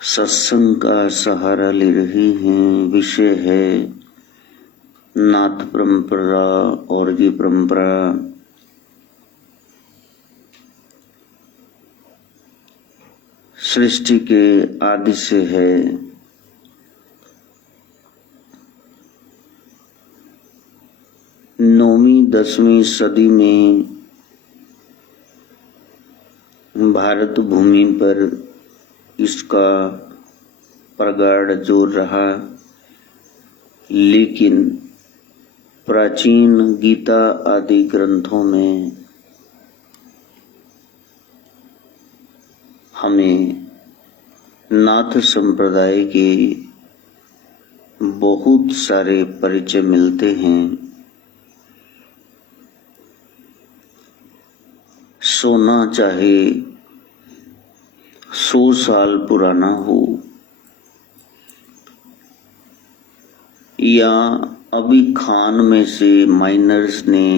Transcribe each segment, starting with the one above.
सत्संग का सहारा ले रही हैं। विषय है नाथ परंपरा। और ये परंपरा सृष्टि के आदि से है। नौवीं 10वीं सदी में भारत भूमि पर इसका प्रगाढ़ जोर रहा, लेकिन प्राचीन गीता आदि ग्रंथों में हमें नाथ संप्रदाय के बहुत सारे परिचय मिलते हैं। सोना चाहे 100 साल पुराना हो या अभी खान में से माइनर्स ने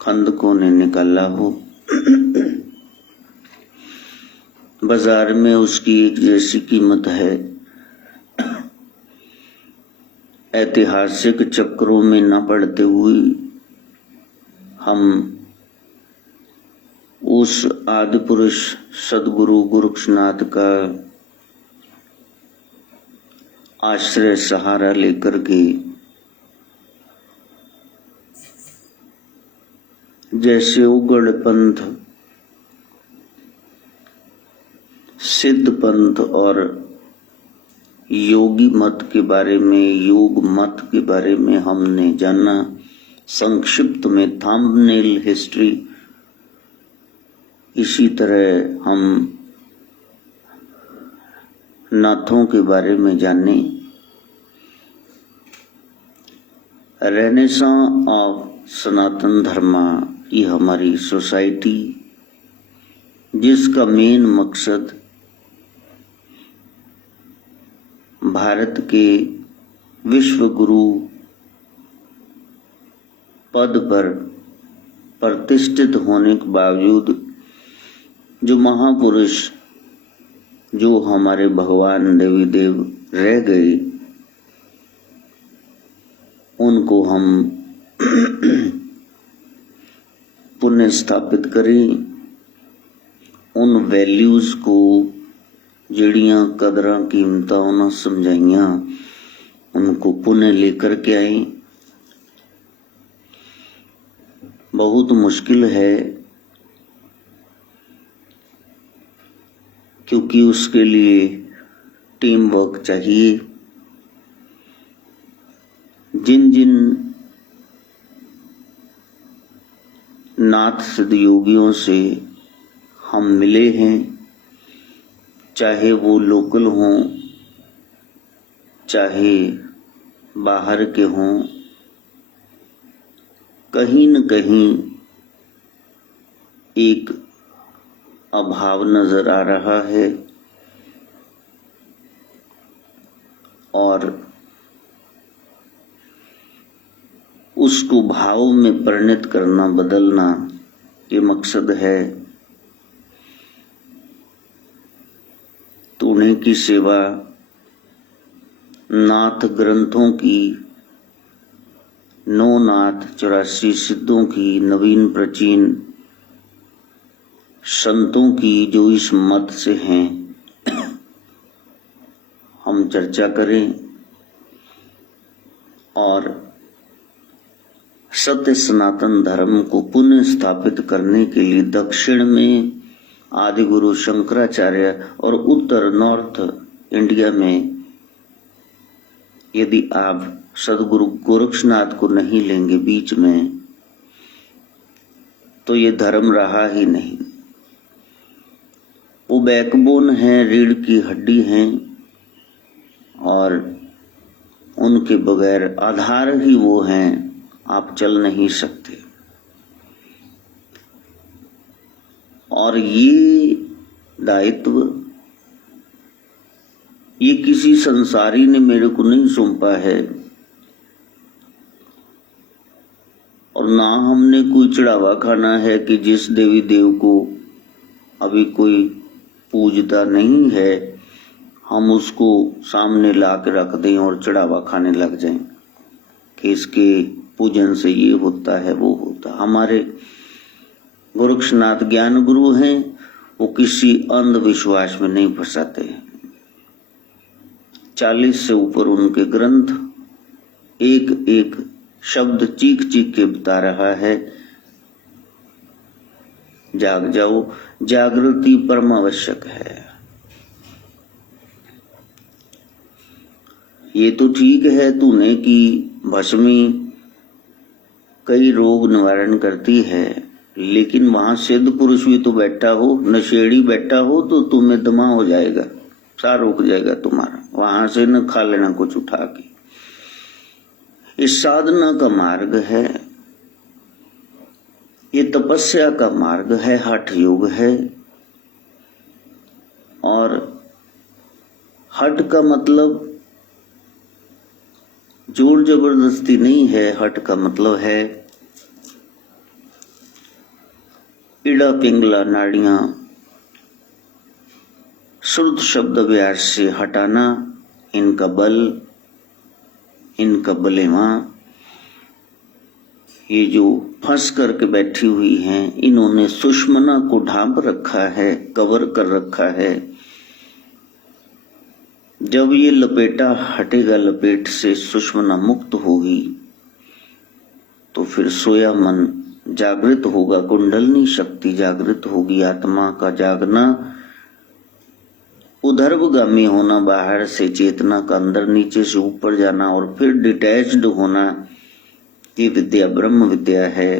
खंदकों ने निकाला हो, बाजार में उसकी एक जैसी कीमत है। ऐतिहासिक चक्रों में न पड़ते हुए हम उस आदि पुरुष सदगुरु गोरक्षनाथ का आश्रय सहारा लेकर के जैसे उगड़ पंथ, सिद्ध पंथ और योगी मत के बारे में, योग मत के बारे में हमने जाना। संक्षिप्त में थंबनेल हिस्ट्री, इसी तरह हम नाथों के बारे में जाने। रेनेसां ऑफ सनातन धर्म, ये हमारी सोसाइटी जिसका मेन मकसद भारत के विश्व गुरु पद पर प्रतिष्ठित होने के बावजूद जो महापुरुष, जो हमारे भगवान देवी देव रह गए, उनको हम पुनः स्थापित करें। उन वैल्यूज को जड़ियां कदरां कीमतां उन्हें समझाइयां, उनको पुनः लेकर के आए। बहुत मुश्किल है, क्योंकि उसके लिए टीम वर्क चाहिए। जिन जिन नाथ सिद्ध योगियों से हम मिले हैं, चाहे वो लोकल हों चाहे बाहर के हों, कहीं न कहीं एक अभाव नजर आ रहा है और उसको भाव में परिणत करना, बदलना, ये मकसद है। तो उन्हीं की सेवा, नाथ ग्रंथों की, 9 नाथ 84 सिद्धों की, नवीन प्राचीन संतों की जो इस मत से हैं, हम चर्चा करें और सत्य सनातन धर्म को पुनः स्थापित करने के लिए दक्षिण में आदि गुरु शंकराचार्य और उत्तर नॉर्थ इंडिया में यदि आप सदगुरु गोरक्षनाथ को नहीं लेंगे बीच में, तो ये धर्म रहा ही नहीं। वो बैकबोन है, रीढ़ की हड्डी हैं और उनके बगैर आधार ही वो हैं, आप चल नहीं सकते। और ये दायित्व ये किसी संसारी ने मेरे को नहीं सौंपा है और ना हमने कोई चढ़ावा खाना है कि जिस देवी देव को अभी कोई पूजता नहीं है हम उसको सामने ला के रख दें और चढ़ावा खाने लग जाएं कि इसके पूजन से ये होता है वो होता है। हमारे गोरक्षनाथ ज्ञान गुरु हैं, वो किसी अंधविश्वास में नहीं फंसाते हैं। 40 से ऊपर उनके ग्रंथ एक एक शब्द चीख चीख के बता रहा है, जाग जाओ, जागृति परम आवश्यक है। ये तो ठीक है तूने कि भस्मी कई रोग निवारण करती है, लेकिन वहां सिद्ध पुरुष भी तो बैठा हो, नशेड़ी बैठा हो तो तुम्हें दमा हो जाएगा, सार रुक जाएगा तुम्हारा, वहां से न खा लेना कुछ उठा के। इस साधना का मार्ग है, ये तपस्या का मार्ग है, हठ योग है। और हठ का मतलब जोर जबरदस्ती नहीं है, हठ का मतलब है इड़ा पिंगला नाड़ियां शुद्ध शब्द अभ्यास से हटाना, इनका बल, इनका बलेवा, ये जो फंस करके बैठी हुई हैं, इन्होंने सुषमना को ढांप रखा है, कवर कर रखा है। जब ये लपेटा हटेगा, लपेट से सुषमना मुक्त होगी, तो फिर सोया मन जागृत होगा, कुंडलनी शक्ति जागृत होगी, आत्मा का जागना, उधर्वगामी होना, बाहर से चेतना का अंदर नीचे से ऊपर जाना और फिर डिटैच्ड होना। ये विद्या ब्रह्म विद्या है,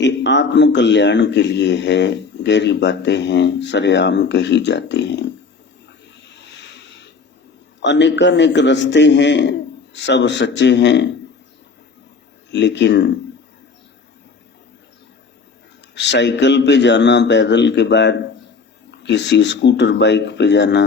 ये आत्म कल्याण के लिए है। गहरी बातें हैं, सरेआम कही जाती हैं। अनेकानेक रास्ते हैं, सब सच्चे हैं, लेकिन साइकिल पे जाना, पैदल के बाद किसी स्कूटर बाइक पे जाना,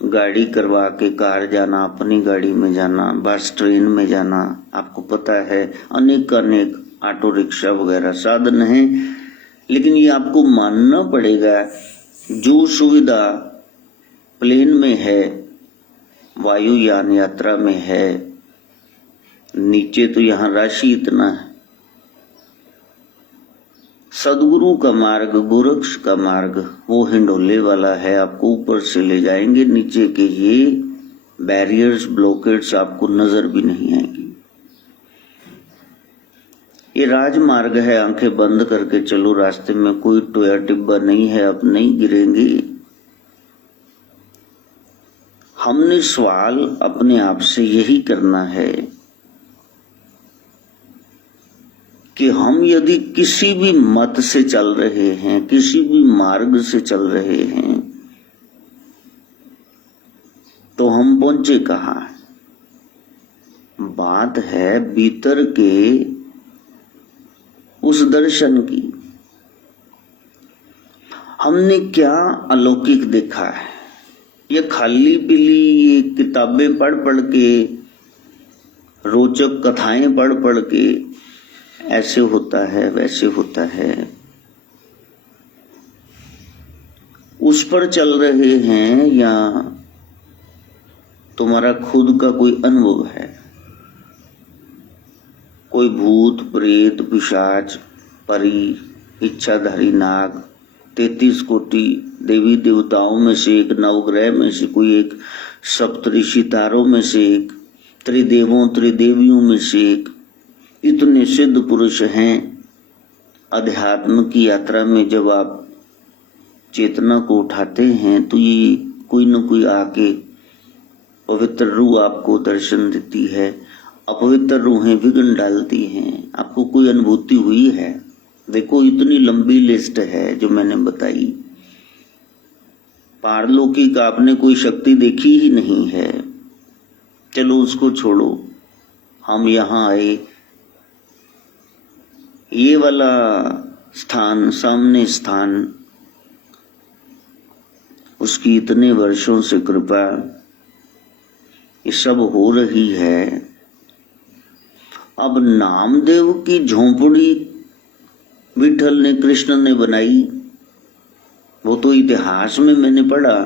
गाड़ी करवा के कार जाना, अपनी गाड़ी में जाना, बस ट्रेन में जाना, आपको पता है अनेक अनेक ऑटो रिक्शा वगैरह साधन हैं, लेकिन ये आपको मानना पड़ेगा जो सुविधा प्लेन में है, वायुयान यात्रा में है, नीचे तो यहाँ राशि इतना है। सदगुरु का मार्ग, गोरक्ष का मार्ग वो हिंडोले वाला है, आपको ऊपर से ले जाएंगे, नीचे के ये बैरियर्स, ब्लॉकेट्स आपको नजर भी नहीं आएंगी। ये राजमार्ग है, आंखें बंद करके चलो, रास्ते में कोई टोया टिब्बा नहीं है, आप नहीं गिरेंगे। हमने सवाल अपने आप से यही करना है कि हम यदि किसी भी मत से चल रहे हैं, किसी भी मार्ग से चल रहे हैं, तो हम पहुंचे कहाँ? बात है भीतर के उस दर्शन की। हमने क्या अलौकिक देखा है? ये खाली पीली ये किताबें पढ़ पढ़ के, रोचक कथाएं पढ़ पढ़ के ऐसे होता है वैसे होता है, उस पर चल रहे हैं या तुम्हारा खुद का कोई अनुभव है? कोई भूत प्रेत पिशाच परी इच्छाधारी नाग 33 कोटि देवी देवताओं में से एक, नवग्रह में से कोई एक, सप्तऋषि तारों में से एक, त्रिदेवों त्रिदेवियों में से एक, इतने सिद्ध पुरुष हैं। अध्यात्म की यात्रा में जब आप चेतना को उठाते हैं तो ये कोई न कोई आके पवित्र रूह आपको दर्शन देती है, अपवित्र रूहें विघ्न डालती हैं। आपको कोई अनुभूति हुई है? देखो इतनी लंबी लिस्ट है जो मैंने बताई। पारलौकिक आपने कोई शक्ति देखी ही नहीं है, चलो उसको छोड़ो। हम यहाँ आए, ये वाला स्थान, सामने स्थान, उसकी इतने वर्षों से कृपा, ये सब हो रही है। अब नामदेव की झोंपड़ी विठल ने, कृष्ण ने बनाई, वो तो इतिहास में मैंने पढ़ा,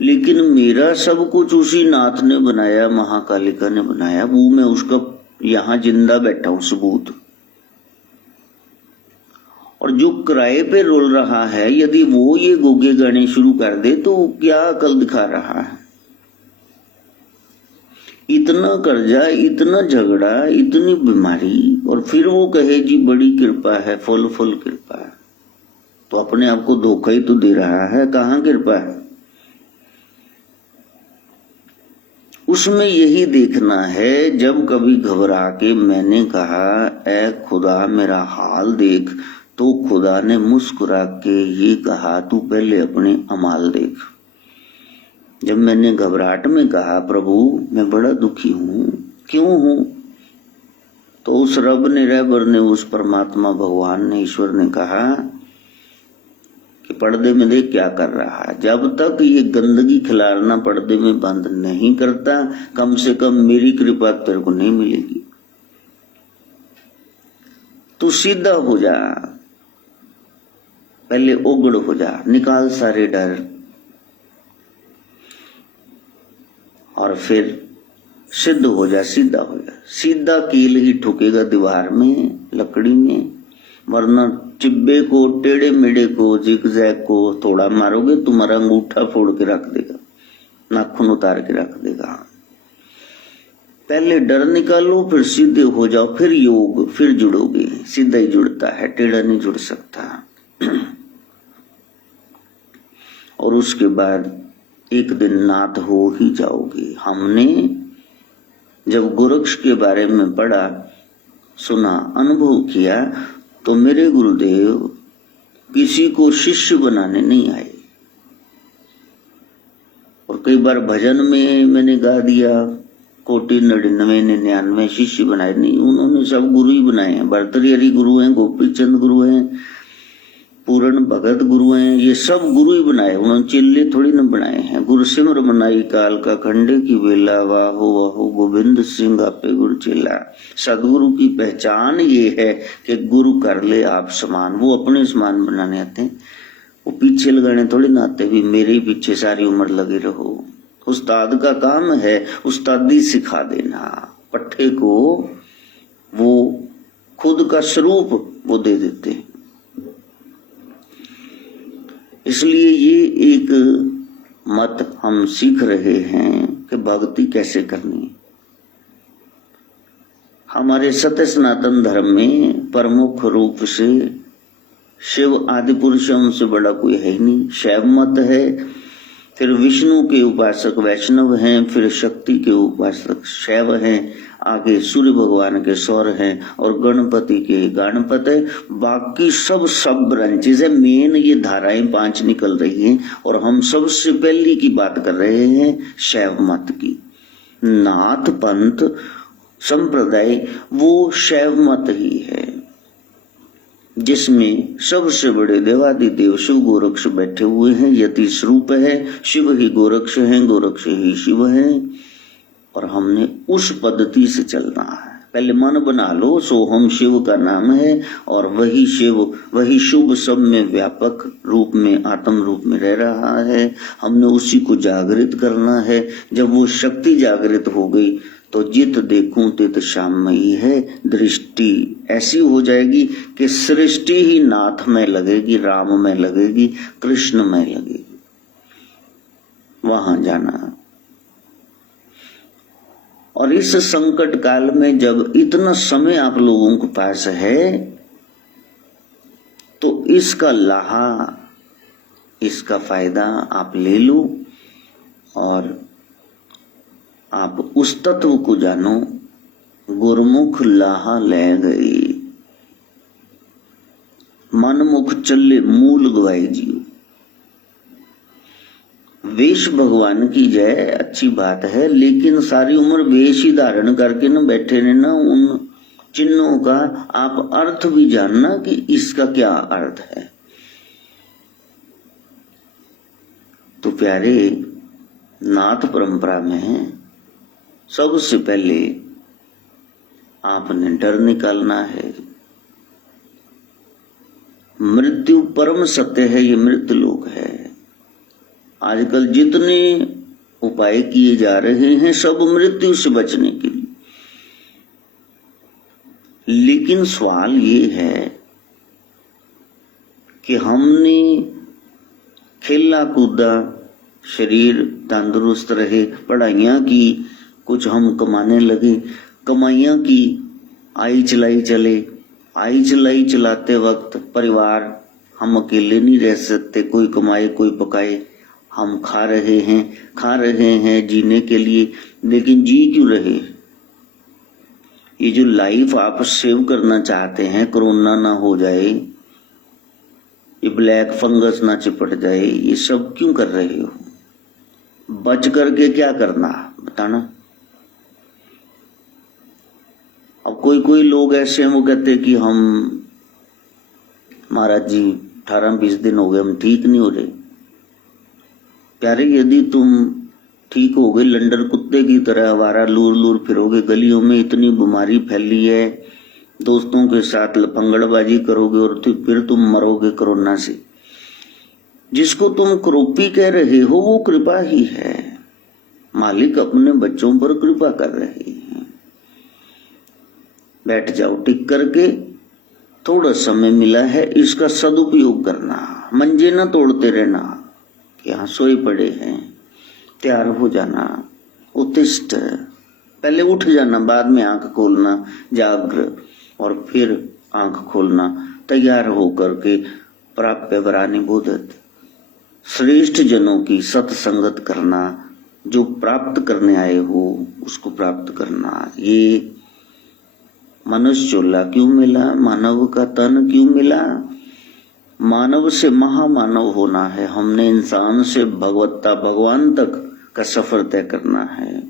लेकिन मेरा सब कुछ उसी नाथ ने बनाया, महाकालिका ने बनाया, वो मैं उसका यहां जिंदा बैठा हूं सबूत। और जो किराए पे रोल रहा है, यदि वो ये गोगे गाने शुरू कर दे तो क्या अकल दिखा रहा है? इतना कर्जा, इतना झगड़ा, इतनी बीमारी, और फिर वो कहे जी बड़ी कृपा है, फुल फुल कृपा है। तो अपने आप को धोखा ही तो दे रहा है, कहां कृपा है? उसमें यही देखना है, जब कभी घबरा के मैंने कहा ऐ खुदा मेरा हाल देख, तो खुदा ने मुस्कुरा के ये कहा तू पहले अपने अमाल देख। जब मैंने घबराहट में कहा प्रभु मैं बड़ा दुखी हूं, क्यों हूं, तो उस रब ने, रहबर ने, उस परमात्मा भगवान ने, ईश्वर ने कहा कि पर्दे में देख क्या कर रहा है। जब तक ये गंदगी खिलाना पर्दे में बंद नहीं करता, कम से कम मेरी कृपा तेरे को नहीं मिलेगी। तू सीधा हो जा, पहले उगड़ हो जा, निकाल सारे डर, और फिर सिद्ध हो जा, सीधा हो जा। सीधा कील ही ठुकेगा दीवार में, लकड़ी में, वरना चिब्बे को, टेढ़े मेढ़े को, जिगजैग को थोड़ा मारोगे तुम्हारा अंगूठा फोड़ के रख देगा, नाखून उतार के रख देगा। पहले डर निकालो, फिर सीधे हो जाओ, फिर योग, फिर जुड़ोगे। सीधा ही जुड़ता है, टेढ़ा नहीं जुड़ सकता। और उसके बाद एक दिन नाथ हो ही जाओगे। हमने जब गोरक्ष के बारे में पढ़ा, सुना, अनुभव किया, तो मेरे गुरुदेव किसी को शिष्य बनाने नहीं आए। और कई बार भजन में मैंने गा दिया, 99 शिष्य बनाए, नहीं, उन्होंने सब गुरु ही बनाए हैं। भर्तृहरि गुरु हैं, गोपी चंद गुरु हैं, पूर्ण भगत गुरु हैं, ये सब गुरु ही बनाए, उन्होंने चिल्ले थोड़ी न बनाए हैं। गुरु सिमर मनाई काल का खंडे की बेला, वाहो वाहो गोविंद सिंह आपे गुरु चेला। सदगुरु की पहचान ये है कि गुरु कर ले आप समान। वो अपने समान बनाने आते हैं, वो पीछे लगाने थोड़ी ना आते भी मेरे ही पीछे सारी उम्र लगे रहो। उस्ताद का काम है उस्तादी सिखा देना, पट्टे को वो खुद का स्वरूप वो दे देते हैं। इसलिए ये एक मत हम सीख रहे हैं कि भक्ति कैसे करनी। हमारे सत्य सनातन धर्म में प्रमुख रूप से शिव आदि पुरुषों से बड़ा कोई है ही नहीं। शैव मत है, फिर विष्णु के उपासक वैष्णव हैं, फिर शक्ति के उपासक शैव हैं, आगे सूर्य भगवान के सौर हैं, और गणपति के गणपत है। बाकी सब ब्रांचेस है। मेन ये धाराएं 5 निकल रही हैं, और हम सबसे पहली की बात कर रहे हैं शैव मत की। नाथ पंथ संप्रदाय वो शैव मत ही है, जिसमें सबसे बड़े देवादिदेव शिव गोरक्ष बैठे हुए हैं। यति स्वरूप है, शिव ही गोरक्ष हैं, गोरक्ष ही शिव हैं। और हमने उस पद्धति से चलना है। पहले मन बना लो, सोहम शिव का नाम है, और वही शिव, वही शुभ सब में व्यापक रूप में, आत्म रूप में रह रहा है। हमने उसी को जागृत करना है। जब वो शक्ति जागृत हो गई तो जित देखूं तित श्याममयी है। दृष्टि ऐसी हो जाएगी कि सृष्टि ही नाथ में लगेगी, राम में लगेगी, कृष्ण में लगेगी। वहां जाना। और इस संकट काल में जब इतना समय आप लोगों के पास है, तो इसका लाहा, इसका फायदा आप ले लो, और आप उस तत्व को जानो। गुरमुख लाहा ले गई, मनमुख चले मूल गवाई जियो। वेश भगवान की जय, अच्छी बात है, लेकिन सारी उम्र वेश ही धारण करके न बैठे रहना। उन चिन्हों का आप अर्थ भी जानना कि इसका क्या अर्थ है। तो प्यारे, नाथ परंपरा में सबसे पहले आपने डर निकालना है। मृत्यु परम सत्य है, ये मृत्यु लोक है। आजकल जितने उपाय किए जा रहे हैं सब मृत्यु से बचने के लिए, लेकिन सवाल ये है कि हमने खेला कूदा, शरीर तंदुरुस्त रहे, पढ़ाइयाँ की, कुछ हम कमाने लगे, कमाइयाँ की, आई चलाई चले, आई चलाई चलाते वक्त परिवार, हम अकेले नहीं रह सकते, कोई कमाए कोई पकाए, हम खा रहे हैं जीने के लिए, लेकिन जी क्यों रहे? ये जो लाइफ आप सेव करना चाहते हैं, कोरोना ना हो जाए, ये ब्लैक फंगस ना चिपट जाए, ये सब क्यों कर रहे हो? बच करके क्या करना बताना। अब कोई लोग ऐसे हैं, वो कहते कि हम महाराज जी 18-20 दिन हो गए हम ठीक नहीं हो रहे। प्यारे, यदि तुम ठीक हो गए, लंडर कुत्ते की तरह आवारा लूर लूर फिरोगे गलियों में, इतनी बीमारी फैली है, दोस्तों के साथ लफंगड़बाजी करोगे और फिर तुम मरोगे कोरोना से। जिसको तुम क्रोपी कह रहे हो वो कृपा ही है। मालिक अपने बच्चों पर कृपा कर रहे हैं। बैठ जाओ टिक करके, थोड़ा समय मिला है, इसका सदुपयोग करना। मंजे न तोड़ते रहना कि यहाँ सोए पड़े हैं, तैयार हो जाना, उत्तिष्ठ, पहले उठ जाना, बाद में आंख खोलना, जागृ, और फिर आंख खोलना, तैयार होकर के प्राप्य वरानि बोधत, श्रेष्ठ जनों की सत्संगत करना, जो प्राप्त करने आए हो उसको प्राप्त करना। ये मनुष्य चोला क्यों मिला, मानव का तन क्यों मिला? मानव से महामानव होना है, हमने इंसान से भगवत्ता भगवान तक का सफर तय करना है।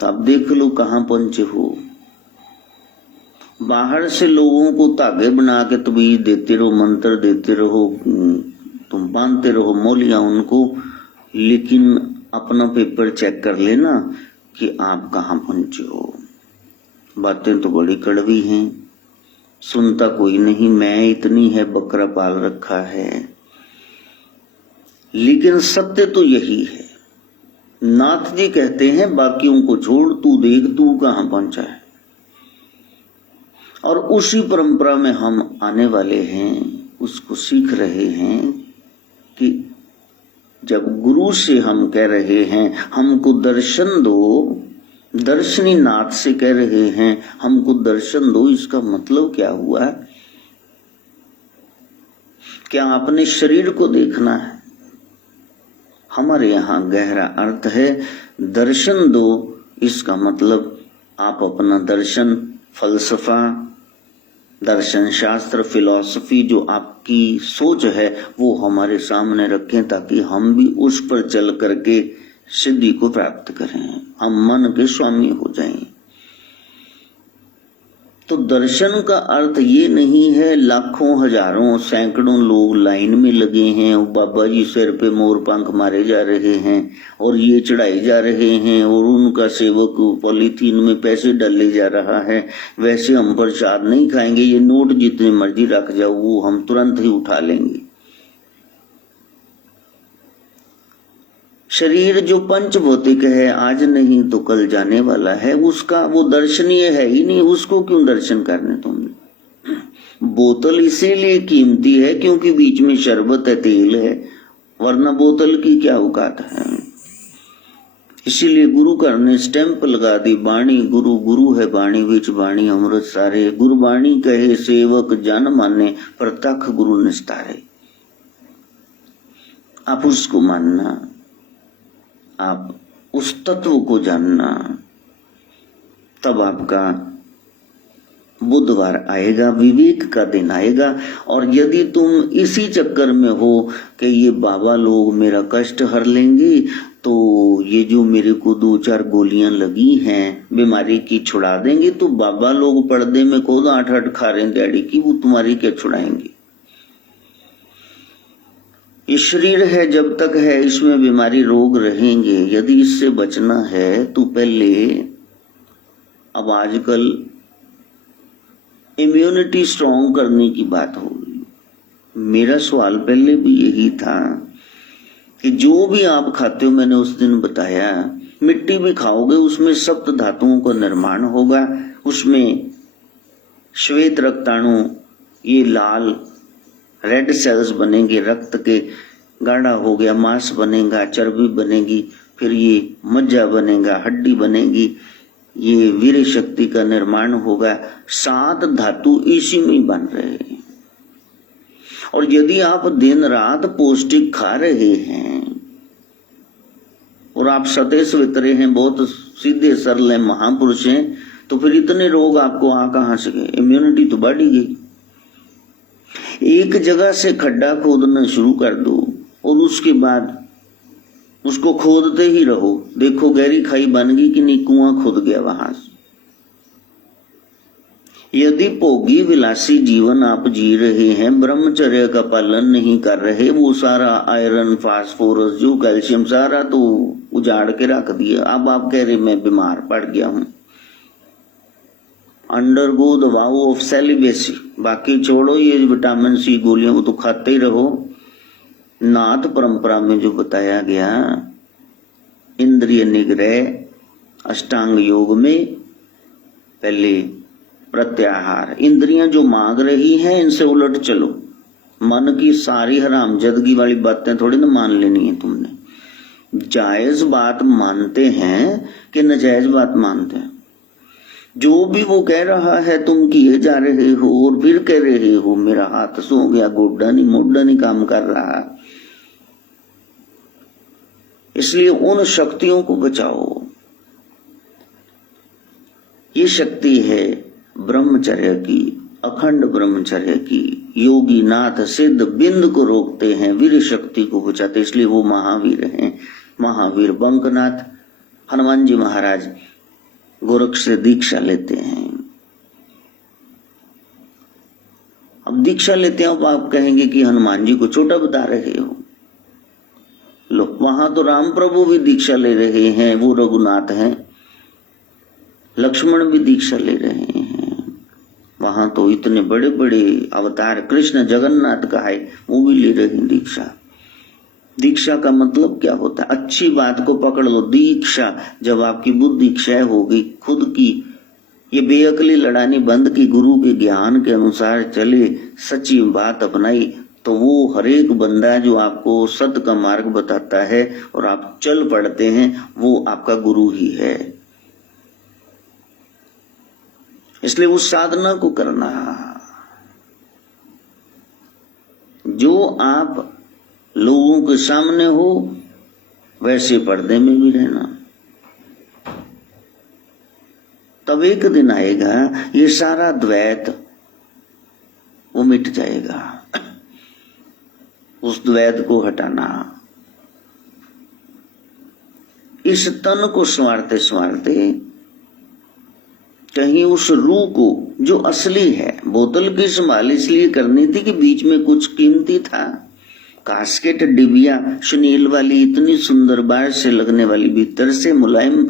तो आप देख लो कहाँ पहुंचे हो। बाहर से लोगों को तागे बना के तबीज देते रहो, मंत्र देते रहो, तुम बांधते रहो मौलिया उनको, लेकिन अपना पेपर चेक कर लेना कि आप कहाँ पहुंचे हो। बातें तो बड़ी कड़वी हैं, सुनता कोई नहीं, मैं इतनी है बकरा पाल रखा है, लेकिन सत्य तो यही है। नाथ जी कहते हैं बाकियों को छोड़, तू देख तू कहां पहुंचा है। और उसी परंपरा में हम आने वाले हैं, उसको सीख रहे हैं कि जब गुरु से हम कह रहे हैं हमको दर्शन दो, दर्शनी नाथ से कह रहे हैं हमको दर्शन दो, इसका मतलब क्या हुआ? क्या अपने शरीर को देखना है? हमारे यहाँ गहरा अर्थ है दर्शन दो, इसका मतलब आप अपना दर्शन, फलसफा, दर्शन शास्त्र, फिलॉसफी, जो आपकी सोच है वो हमारे सामने रखें, ताकि हम भी उस पर चल करके सिद्धि को प्राप्त करें, हम मन के स्वामी हो जाएं। तो दर्शन का अर्थ ये नहीं है लाखों हजारों सैकड़ों लोग लाइन में लगे हैं, बाबा जी सिर पे मोर पंख मारे जा रहे हैं और ये चढ़ाए जा रहे हैं और उनका सेवक पॉलीथीन में पैसे डाले जा रहा है, वैसे हम प्रसाद नहीं खाएंगे, ये नोट जितने मर्जी रख जाओ वो हम तुरंत ही उठा लेंगे। शरीर जो पंच भौतिक है, आज नहीं तो कल जाने वाला है, उसका वो दर्शनीय है ही नहीं, उसको क्यों दर्शन करने तुमने? बोतल इसीलिए कीमती है क्योंकि बीच में शरबत है, तेल है, वरना बोतल की क्या औकात है। इसीलिए गुरु घर ने स्टैंप लगा दी, बाणी गुरु, गुरु है बाणी विच बाणी अमृत सारे, गुरबाणी कहे सेवक जन माने, प्रत्यक्ष गुरु निस्तारे। आप उसको मानना, आप उस तत्व को जानना, तब आपका बुधवार आएगा, विवेक का दिन आएगा। और यदि तुम इसी चक्कर में हो कि ये बाबा लोग मेरा कष्ट हर लेंगे, तो ये जो मेरे को 2-4 गोलियां लगी हैं बीमारी की छुड़ा देंगे, तो बाबा लोग पर्दे में खुद 8-8 खा रहे हैं दिहाड़ी की, वो तुम्हारी क्या छुड़ाएंगे? ये शरीर है, जब तक है इसमें बीमारी रोग रहेंगे। यदि इससे बचना है तो पहले, अब आजकल इम्यूनिटी स्ट्रॉन्ग करने की बात होगी। मेरा सवाल पहले भी यही था कि जो भी आप खाते हो, मैंने उस दिन बताया, मिट्टी भी खाओगे उसमें सप्त धातुओं का निर्माण होगा, उसमें श्वेत रक्ताणु, ये लाल रेड सेल्स बनेंगे, रक्त के गाढ़ा हो गया, मांस बनेगा, चर्बी बनेगी, फिर ये मज्जा बनेगा, हड्डी बनेगी, ये वीर शक्ति का निर्माण होगा। 7 धातु इसी में बन रहे हैं। और यदि आप दिन रात पौष्टिक खा रहे हैं और आप सते सवितरे हैं, बहुत सीधे सरल हैं, महापुरुष हैं, तो फिर इतने रोग आपको आ कहां से गए? इम्यूनिटी तो बढ़ ही गई। एक जगह से खड्डा खोदना शुरू कर दो और उसके बाद उसको खोदते ही रहो, देखो गहरी खाई बन गई कि नहीं, कुआं खुद गया वहां से। यदि भोगी विलासी जीवन आप जी रहे हैं, ब्रह्मचर्य का पालन नहीं कर रहे, वो सारा आयरन, फास्फोरस, जो कैल्शियम, सारा तो उजाड़ के रख दिया। अब आप कह रहे मैं बीमार पड़ गया हूं। Undergo the wow of celibacy, बाकी छोड़ो ये विटामिन सी गोलियां, वो तो खाते ही रहो। नाथ परंपरा में जो बताया गया, इंद्रिय निग्रह अष्टांग योग में पहले प्रत्याहार, इंद्रियां जो मांग रही हैं इनसे उलट चलो। मन की सारी हरामजदगी वाली बातें थोड़ी ना मान लेनी है तुमने। जायज बात मानते हैं कि नाजायज बात मानते हैं? जो भी वो कह रहा है तुम किए जा रहे हो और फिर कह रहे हो मेरा हाथ सो गया, गोड्डा नहीं मोड्डा नहीं काम कर रहा। इसलिए उन शक्तियों को बचाओ। ये शक्ति है ब्रह्मचर्य की, अखंड ब्रह्मचर्य की। योगी नाथ सिद्ध बिंद को रोकते हैं, वीर शक्ति को बचाते, इसलिए वो महावीर हैं। महावीर बंकनाथ हनुमान जी महाराज गोरख से दीक्षा लेते हैं। अब दीक्षा लेते हैं, अब आप कहेंगे कि हनुमान जी को छोटा बता रहे हो। लो, वहां तो राम प्रभु भी दीक्षा ले रहे हैं, वो रघुनाथ हैं। लक्ष्मण भी दीक्षा ले रहे हैं। वहां तो इतने बड़े बड़े अवतार, कृष्ण जगन्नाथ का है, वो भी ले रहे हैं दीक्षा। दीक्षा का मतलब क्या होता है? अच्छी बात को पकड़ लो। दीक्षा, जब आपकी बुद्धि क्षय होगी, खुद की ये बेअकली लड़ानी बंद की, गुरु के ज्ञान के अनुसार चले, सच्ची बात अपनाई, तो वो हरेक बंदा जो आपको सत्य का मार्ग बताता है और आप चल पड़ते हैं, वो आपका गुरु ही है। इसलिए उस साधना को करना। जो आप लोगों के सामने हो वैसे पर्दे में भी रहना। तब एक दिन आएगा ये सारा द्वैत वो मिट जाएगा। उस द्वैत को हटाना। इस तन को संवारते संवारते कहीं उस रूह को जो असली है, बोतल की संभाल इसलिए करनी थी कि बीच में कुछ कीमती था। कास्केट डिबिया सुनील वाली, इतनी सुंदर, बाहर से लगने वाली, भीतर से मुलायम,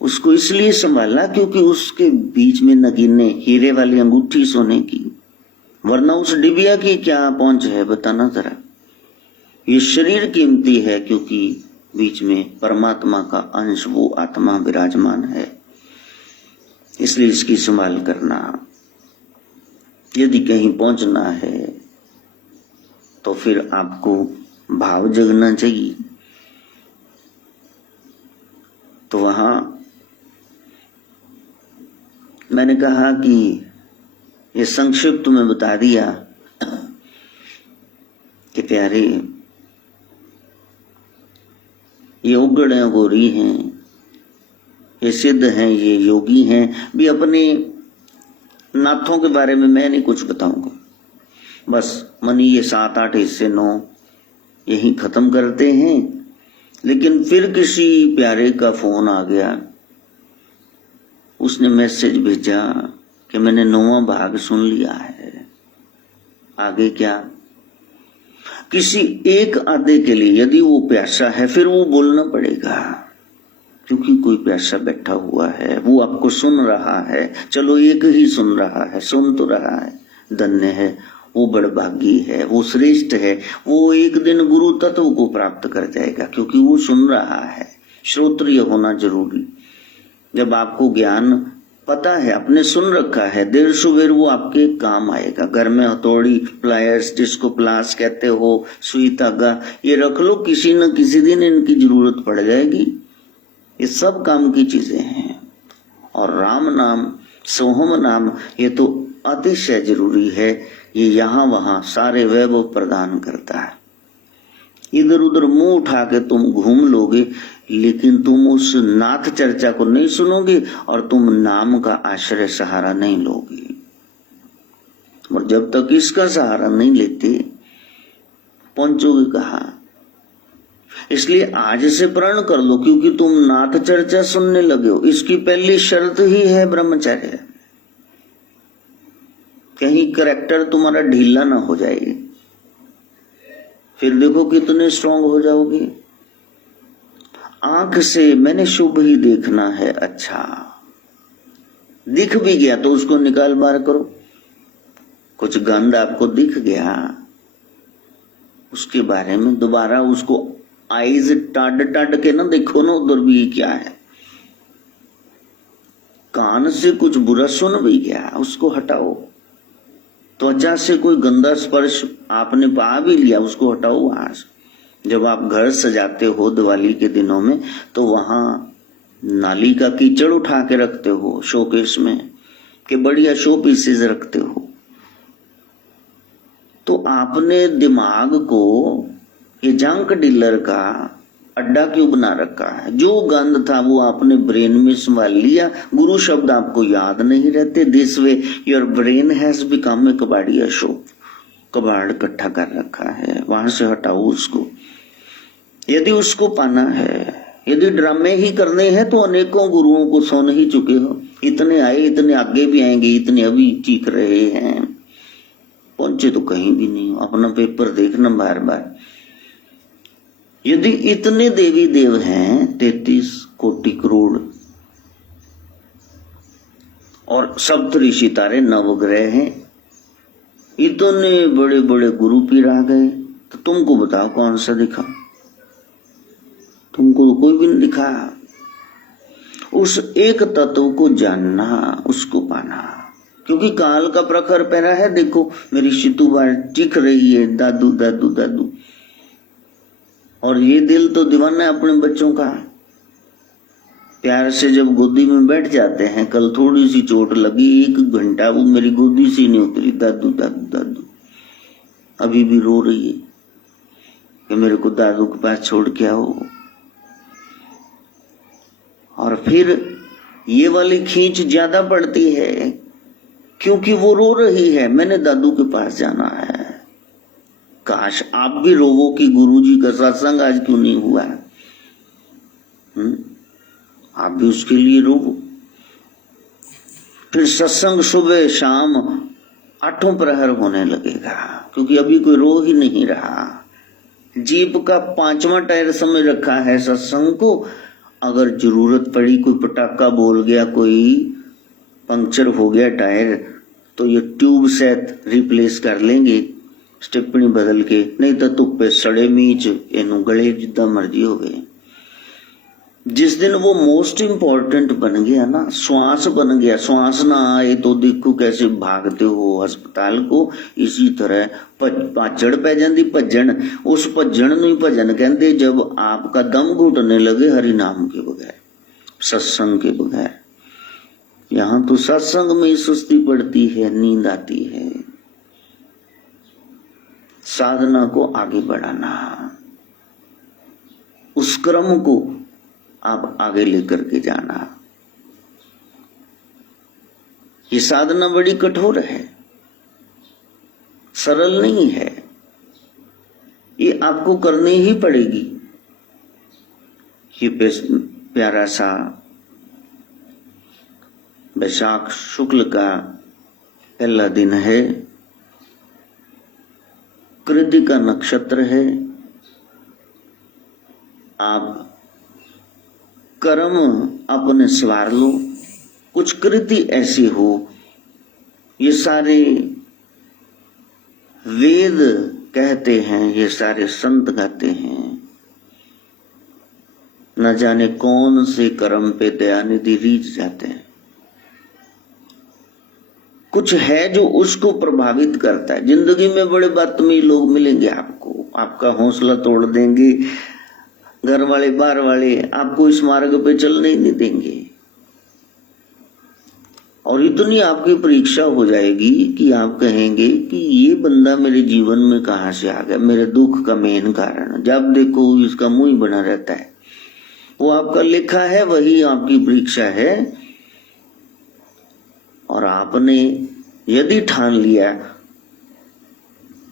उसको इसलिए संभाला क्योंकि उसके बीच में नगीने हीरे वाली अंगूठी सोने की। वरना उस डिबिया की क्या पहुंच है, बताना जरा। ये शरीर कीमती है क्योंकि बीच में परमात्मा का अंश, वो आत्मा विराजमान है। इसलिए इसकी संभाल करना। यदि कहीं पहुंचना है तो फिर आपको भाव जगना चाहिए। तो वहां मैंने कहा कि ये संक्षिप्त में बता दिया कि प्यारे, ये उग्गड़ हैं, गोरी हैं, ये सिद्ध हैं, ये योगी हैं। भी अपने नाथों के बारे में मैं नहीं कुछ बताऊंगा, बस मनी ये 7-8 हिस्से 9 यही खत्म करते हैं। लेकिन फिर किसी प्यारे का फोन आ गया, उसने मैसेज भेजा कि मैंने 9वां भाग सुन लिया है, आगे क्या। किसी एक आधे के लिए यदि वो प्यासा है फिर वो बोलना पड़ेगा क्योंकि कोई प्यासा बैठा हुआ है, वो आपको सुन रहा है। चलो एक ही सुन रहा है, सुन तो रहा है, धन्य है, वो बड़भागी है, वो श्रेष्ठ है। वो एक दिन गुरु तत्व को प्राप्त कर जाएगा, क्योंकि वो सुन रहा है। श्रोत्रिय होना जरूरी। जब आपको ज्ञान पता है, आपने सुन रखा है, देर सुबेर वो आपके काम आएगा। घर में हथौड़ी, प्लायर्स, जिसको प्लास कहते हो, सुई धागा, ये रख लो, किसी न किसी दिन इनकी जरूरत पड़ जाएगी। ये सब काम की चीजें हैं। और राम नाम, सोहम नाम, ये तो अतिशय जरूरी है। ये यहाँ वहां सारे वैभव प्रदान करता है। इधर उधर मुंह उठा के तुम घूम लोगे, लेकिन तुम उस नाथ चर्चा को नहीं सुनोगे और तुम नाम का आश्रय सहारा नहीं लोगे। और जब तक इसका सहारा नहीं लेते, पहुंचोगे कहाँ? इसलिए आज से प्रण कर लो, क्योंकि तुम नाथ चर्चा सुनने लगे हो। इसकी पहली शर्त ही है ब्रह्मचर्य। कहीं करैक्टर तुम्हारा ढीला ना हो जाए, फिर देखो कितने स्ट्रांग हो जाओगे। आंख से मैंने शुभ ही देखना है, अच्छा दिख भी गया तो उसको निकाल बाहर करो। कुछ गंध आपको दिख गया, उसके बारे में दोबारा उसको आईज टाड टाड के ना देखो ना, उधर भी क्या है। कान से कुछ बुरा सुन भी गया, उसको हटाओ। त्वचा से कोई गंदा स्पर्श आपने पा भी लिया, उसको हटाओ वहां से। जब आप घर सजाते हो दिवाली के दिनों में, तो वहां नाली का कीचड़ उठा के रखते हो शोकेस में, कि बढ़िया शो पीसेस रखते हो। तो आपने दिमाग को ये जंक डीलर का अड्डा क्यों बना रखा है? जो गंध था वो आपने ब्रेन में संभाल लिया। गुरु शब्द आपको याद नहीं रहते। This way your brain has become a Kabadia shop. कबाड़ इकट्ठा कर रखा है, वहां से हटाओ उसको। यदि उसको पाना है, यदि ड्रामे ही करने हैं, तो अनेकों गुरुओं को सुन ही चुके हो। इतने आए, इतने आगे भी आएंगे, इतने अभी चीख रहे हैं, पहुंचे तो कहीं भी नहीं। अपना पेपर देखना बार बार। यदि इतने देवी देव हैं, 33 कोटि करोड़, और सप्तऋषि तारे, नवग्रह हैं, इतने बड़े बड़े गुरु पीर आ गए, तो तुमको बताओ कौन सा दिखा? तुमको तो कोई भी नहीं दिखा। उस एक तत्व को जानना, उसको पाना। क्योंकि काल का प्रखर पैरा है। देखो मेरी शितु बार चिख रही है, दादू दादू दादू। और ये दिल तो दीवाना है अपने बच्चों का। प्यार से जब गोदी में बैठ जाते हैं, कल थोड़ी सी चोट लगी, 1 घंटा वो मेरी गोदी से नहीं उतरी, दादू दादू दादू। अभी भी रो रही है कि मेरे को दादू के पास छोड़ के आओ। और फिर ये वाली खींच ज्यादा पड़ती है, क्योंकि वो रो रही है, मैंने दादू के पास जाना है। काश आप भी रोवो कि गुरुजी का सत्संग आज क्यों नहीं हुआ। आप भी उसके लिए रोवो। फिर सत्संग सुबह शाम 8 प्रहर होने लगेगा, क्योंकि अभी कोई रो ही नहीं रहा। जीप का 5वां टायर समय रखा है सत्संग को। अगर जरूरत पड़ी, कोई पटाखा बोल गया, कोई पंक्चर हो गया टायर, तो ये ट्यूब सेट रिप्लेस कर लेंगे, स्टेपनी बदल के। नहीं तो तुप्पे सड़े मीच एनु गले जिदा मर्जी हो गए। जिस दिन वो मोस्ट इंपॉर्टेंट बन गया ना, श्वास बन गया, श्वास ना आए तो देखो कैसे भागते हो अस्पताल को। इसी तरह पाचड़ पै जाती, भजन। उस भजन नहीं भजन कहते जब आपका दम घुटने लगे हरि नाम के बगैर, सत्संग के बगैर। यहाँ तो सत्संग में सुस्ती पड़ती है, नींद आती है। साधना को आगे बढ़ाना, उस क्रम को आप आगे लेकर के जाना। ये साधना बड़ी कठोर है, सरल नहीं है। ये आपको करनी ही पड़ेगी। ये प्यारा सा वैशाख शुक्ल का पहला दिन है, कृतिका नक्षत्र है। आप कर्म अपने सवार लो, कुछ कृति ऐसी हो। ये सारे वेद कहते हैं, ये सारे संत कहते हैं, न जाने कौन से कर्म पे दयानिधि रीझ जाते हैं। कुछ है जो उसको प्रभावित करता है। जिंदगी में बड़े बदतमीज लोग मिलेंगे आपको, आपका हौसला तोड़ देंगे, घर वाले बाहर वाले आपको इस मार्ग पे चलने ही नहीं देंगे, और इतनी आपकी परीक्षा हो जाएगी कि आप कहेंगे कि ये बंदा मेरे जीवन में कहां से आ गया, मेरे दुख का मेन कारण। जब देखो इसका मुंह ही बना रहता है, वो आपका लिखा है, वही आपकी परीक्षा है। और आपने यदि ठान लिया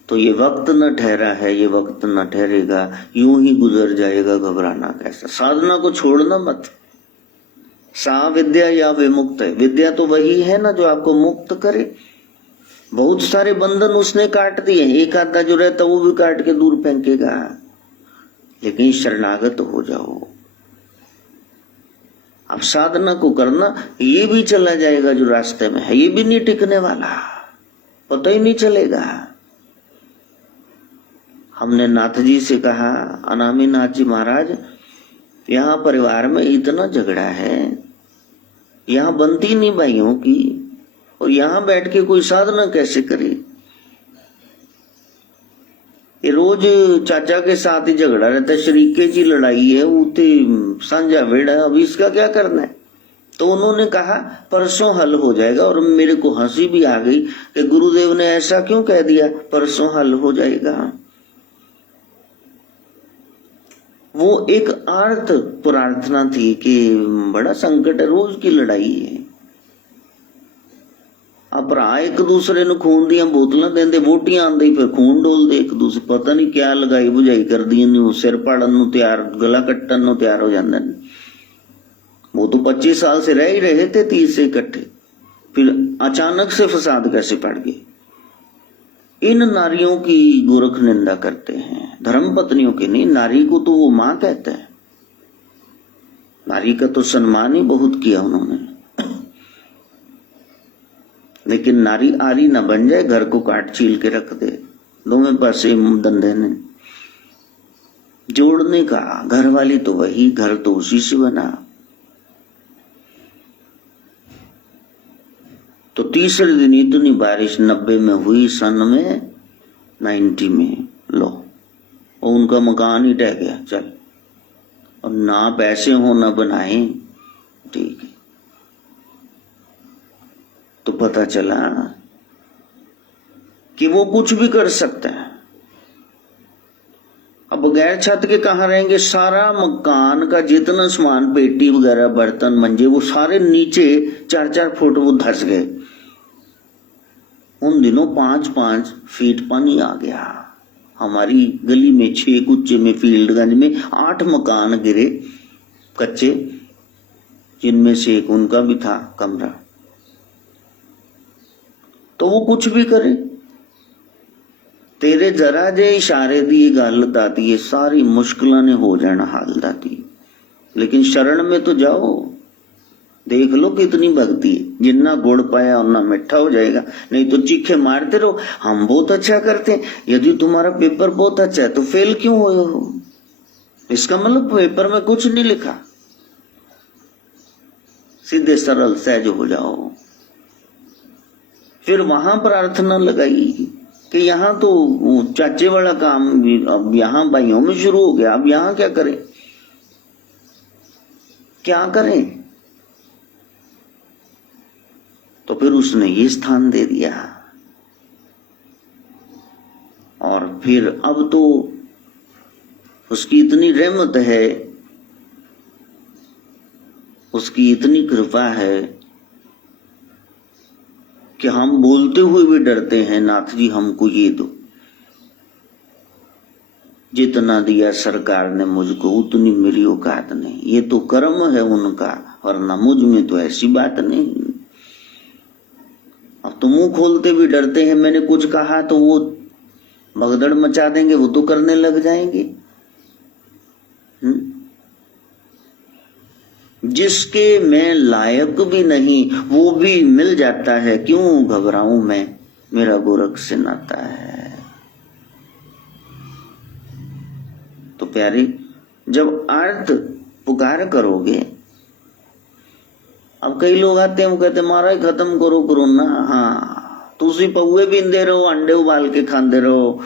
तो ये वक्त न ठहरा है, ये वक्त न ठहरेगा, यूं ही गुजर जाएगा, घबराना कैसा। साधना को छोड़ना मत। सा विद्या या विमुक्त है। विद्या तो वही है ना जो आपको मुक्त करे। बहुत सारे बंधन उसने काट दिए, एक आधा जो रहता वो भी काट के दूर फेंकेगा। लेकिन शरणागत हो जाओ। अब साधना को करना, ये भी चला जाएगा जो रास्ते में है, ये भी नहीं टिकने वाला, पता ही नहीं चलेगा। हमने नाथ जी से कहा, अनामी नाथ जी महाराज, यहाँ परिवार में इतना झगड़ा है, यहाँ बनती नहीं भाइयों की, और यहाँ बैठ के कोई साधना कैसे करे। ये रोज चाचा के साथ ही झगड़ा रहता है, शरीके की लड़ाई है, उते सांझा वेड़ा, अब इसका क्या करना है। तो उन्होंने कहा परसों हल हो जाएगा, और मेरे को हंसी भी आ गई कि गुरुदेव ने ऐसा क्यों कह दिया, परसों हल हो जाएगा। वो एक आर्त प्रार्थना थी कि बड़ा संकट है, रोज की लड़ाई है। भरा एक दूसरे ने खून दिया बोतल देंदे, वोटियां आंदी फिर खून डोलदे एक दूसरे, पता नहीं क्या लगाई बुझाई कर दी, सिर पाड़न नु तैयार, गला कट्टन नु तैयार हो जाते। वो तो 25 साल से रह ही रहे थे 30 से इकट्ठे, फिर अचानक से फसाद कैसे पड़ गए। इन नारियों की गोरख निंदा करते हैं, धर्म पत्नियों की नहीं। नारी को तो वो मां कहते हैं, नारी का तो सम्मान ही बहुत किया उन्होंने। लेकिन नारी आरी न बन जाए, घर को काट छील के रख दे। दोनों पासे धंधे ने जोड़ने का, घर वाली तो वही, घर तो उसी से बना। तो तीसरे दिन इतनी बारिश 90 में हुई, सन में 90 में, लो और उनका मकान ही ढह गया। चल, और ना पैसे हो ना बनाए, ठीक है। तो पता चला कि वो कुछ भी कर सकता है। अब बगैर छत के कहां रहेंगे। सारा मकान का जितना सामान, पेटी वगैरह, बर्तन, मंजे, वो सारे नीचे 4-4 फुट वो धस गए। उन दिनों 5-5 फीट पानी आ गया। हमारी गली में 6 कुच्चे में, फील्डगंज में 8 मकान गिरे कच्चे, जिनमें से एक उनका भी था कमरा। तो वो कुछ भी करे, तेरे जरा जे इशारे दी गल दाती, सारी मुश्किलों ने हो जाना हल दाती। लेकिन शरण में तो जाओ, देख लो कितनी भक्ति है। जितना गुड़ पाया उतना मिठा हो जाएगा। नहीं तो चीखे मारते रहो, हम बहुत अच्छा करते हैं। यदि तुम्हारा पेपर बहुत अच्छा है तो फेल क्यों हो? इसका मतलब पेपर में कुछ नहीं लिखा। सीधे सरल सहज हो जाओ। फिर वहां प्रार्थना लगाई कि यहाँ तो चाचे वाला काम अब यहाँ भाइयों में शुरू हो गया, अब यहाँ क्या करें, क्या करें। तो फिर उसने ये स्थान दे दिया। और फिर अब तो उसकी इतनी रहमत है, उसकी इतनी कृपा है कि हम बोलते हुए भी डरते हैं, नाथ जी हमको ये दो। जितना दिया सरकार ने मुझको उतनी मेरी औकात नहीं, ये तो कर्म है उनका, वरना मुझ में तो ऐसी बात नहीं। अब तो मुंह खोलते भी डरते हैं, मैंने कुछ कहा तो वो भगदड़ मचा देंगे, वो तो करने लग जाएंगे। जिसके मैं लायक भी नहीं वो भी मिल जाता है, क्यों घबराऊं मैं, मेरा गोरख से नाता है। तो प्यारे, जब आर्त पुकार करोगे, अब कई लोग आते हैं वो कहते महाराज खत्म करो कोरोना। हाँ, तुसी पौए पींदे रहो, अंडे उबाल के खांदे रहो,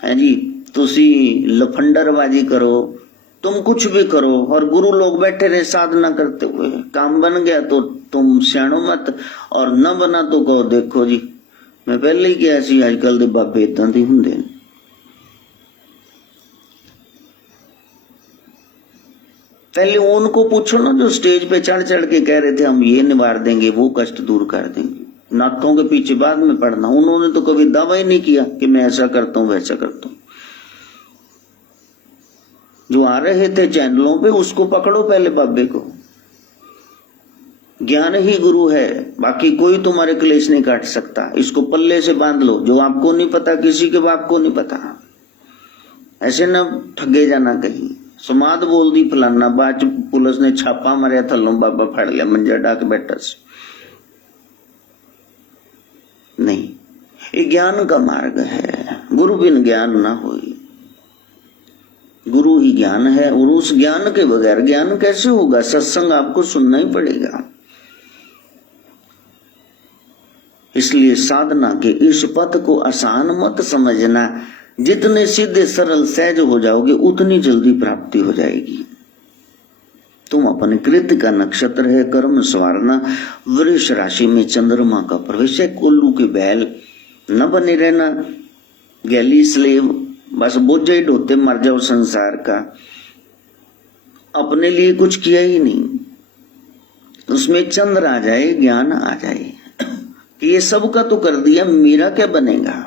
है जी, तुसी लफंडरबाजी करो, तुम कुछ भी करो, और गुरु लोग बैठे रहे साधना करते हुए। काम बन गया तो तुम सियाणो मत, और न बना तो कहो देखो जी मैं पहले ही किया सी, आजकल दे बाबे इदां दे हुंदे ने। पहले उनको पूछो ना जो स्टेज पे चढ़ चढ़ के कह रहे थे हम ये निवार देंगे, वो कष्ट दूर कर देंगे। नाथों के पीछे बाद में पड़ना, उन्होंने तो कभी दावा ही नहीं किया कि मैं ऐसा करता हूं वैसा करता हूं। जो आ रहे थे चैनलों पे उसको पकड़ो पहले, बाबे को। ज्ञान ही गुरु है, बाकी कोई तुम्हारे क्लेश नहीं काट सकता। इसको पल्ले से बांध लो, जो आपको नहीं पता किसी के बाप को नहीं पता। ऐसे ना ठगे जाना कहीं। समाद बोल दी फलाना, बाद पुलिस ने छापा मारिया, थलों बाबा फड़ लिया, मंजा डाक बैठा से। नहीं, ये ज्ञान का मार्ग है। गुरु बिन ज्ञान ना होई, गुरु ही ज्ञान है। और उस ज्ञान के बगैर ज्ञान कैसे होगा? सत्संग आपको सुनना ही पड़ेगा। इसलिए साधना के इस पथ को आसान मत समझना। जितने सीधे सरल सहज हो जाओगे उतनी जल्दी प्राप्ति हो जाएगी। तुम अपने कृत्य का नक्षत्र है, कर्म संवारना। वृष राशि में चंद्रमा का प्रवेश है। कोल्लू के बैल न बने रहना, गैली स्लेव, बस बोझ ही ढोते मर जाओ संसार का। अपने लिए कुछ किया ही नहीं, उसमें चंद्र आ जाए, ज्ञान आ जाए कि ये सब का तो कर दिया, मेरा क्या बनेगा।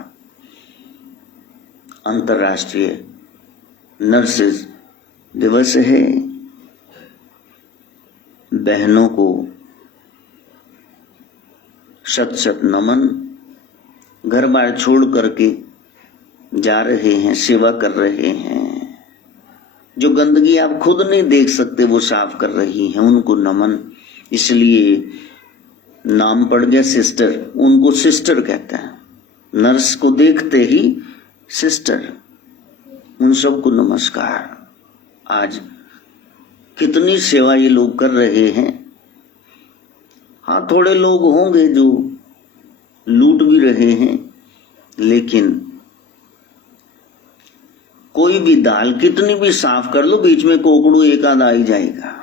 अंतर्राष्ट्रीय नर्सेज दिवस है। बहनों को शत शत नमन। घर बार छोड़ करके जा रहे हैं, सेवा कर रहे हैं। जो गंदगी आप खुद नहीं देख सकते वो साफ कर रही हैं, उनको नमन। इसलिए नाम पड़ गया सिस्टर, उनको सिस्टर कहता है। नर्स को देखते ही सिस्टर, उन सबको नमस्कार। आज कितनी सेवा ये लोग कर रहे हैं। हाँ, थोड़े लोग होंगे जो लूट भी रहे हैं, लेकिन कोई भी दाल कितनी भी साफ कर लो, बीच में कोकड़ू एक आधा आ ही जाएगा।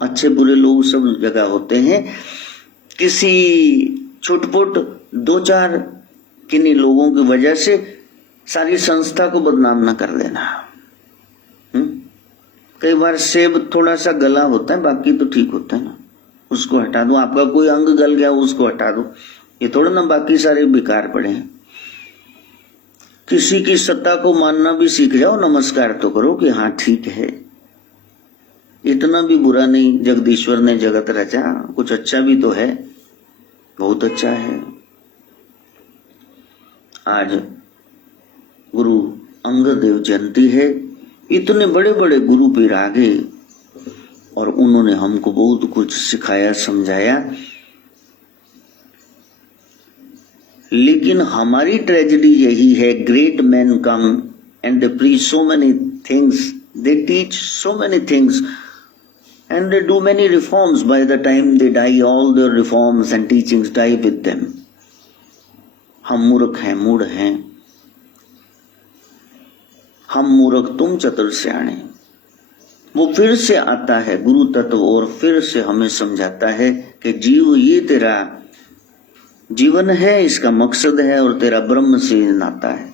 अच्छे बुरे लोग सब जगह होते हैं। किसी छुटपुट दो चार किन्हीं लोगों की वजह से सारी संस्था को बदनाम न कर देना। कई बार सेब थोड़ा सा गला होता है, बाकी तो ठीक होता है ना, उसको हटा दो। आपका कोई अंग गल गया उसको हटा दो, ये थोड़ा ना बाकी सारे बेकार पड़े हैं। किसी की सत्ता को मानना भी सीख जाओ, नमस्कार तो करो कि हाँ ठीक है, इतना भी बुरा नहीं। जगदीश्वर ने जगत रचा, कुछ अच्छा भी तो है, बहुत अच्छा है। आज गुरु अंगद देव जयंती है। इतने बड़े बड़े गुरु पीर आ गए और उन्होंने हमको बहुत कुछ सिखाया, समझाया। लेकिन हमारी ट्रेजेडी यही है, great man come and they preach so many things, they teach so many things and they do many reforms. By the time they die, all their reforms and teachings die with them. हम मूर्ख हैं, मूढ़ हैं। हम मूर्ख, तुम चतुर सियाणे। वो फिर से आता है गुरु तत्व और फिर से हमें समझाता है कि जीव ये तेरा जीवन है, इसका मकसद है और तेरा ब्रह्म से नाता है।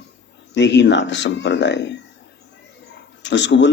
यही नाथ संप्रदाय है। उसको बोल